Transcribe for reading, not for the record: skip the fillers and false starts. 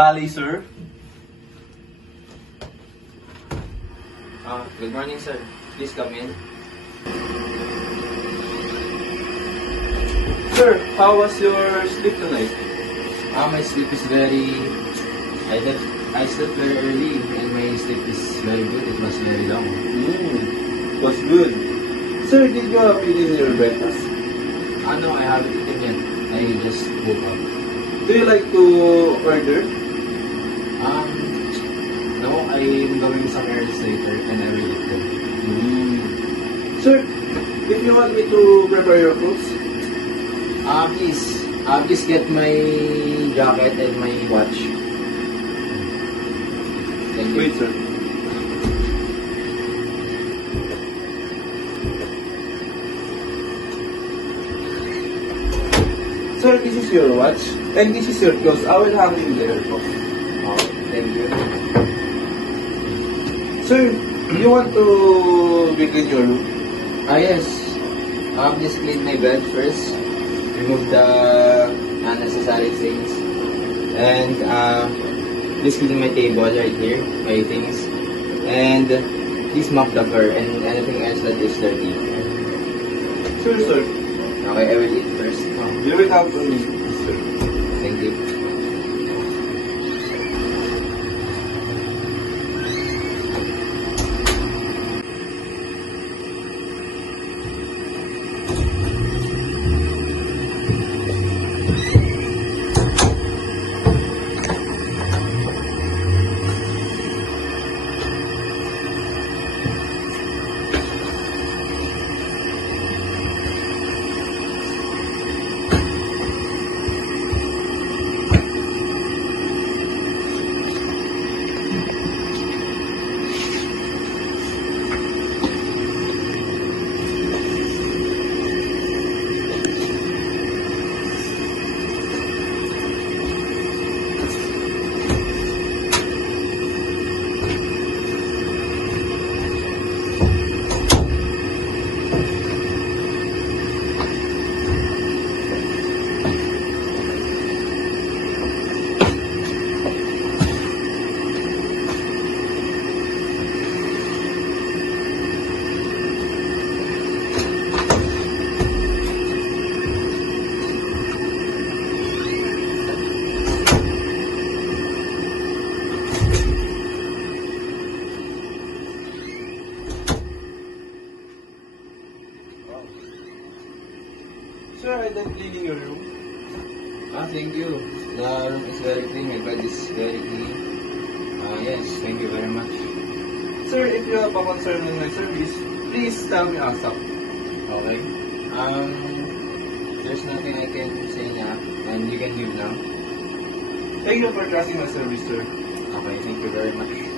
Valley, sir. Good morning, sir. Please come in. Sir, how was your sleep tonight? My sleep is I slept very early and my sleep is very good. It was very long. Was good. Sir, did you have eaten your breakfast? No, I haven't eaten yet. I just woke up. Do you like to order? No, I'm going somewhere later and I will eat there. Sir, if you want me to prepare your clothes? Please get my jacket and my watch. Thank you. Wait, sir. Sir, this is your watch, and this is your clothes. I will hang you there. Thank you. Sir, you want to begin your room? Yes. Just clean my bed first. Remove the unnecessary things. And just clean my table right here, my things. And please mop the floor and anything else that is dirty. Sure, sir. Okay, I will eat first. You will have to meet, sir. Thank you. Sir, I don't clean in your room. Thank you. The room is very clean. My bed is very clean. Yes, thank you very much. Sir, if you have a concern on my service, please tell me ASAP. Okay. There's nothing I can say now, and you can leave now. Thank you for trusting my service, sir. Okay, thank you very much.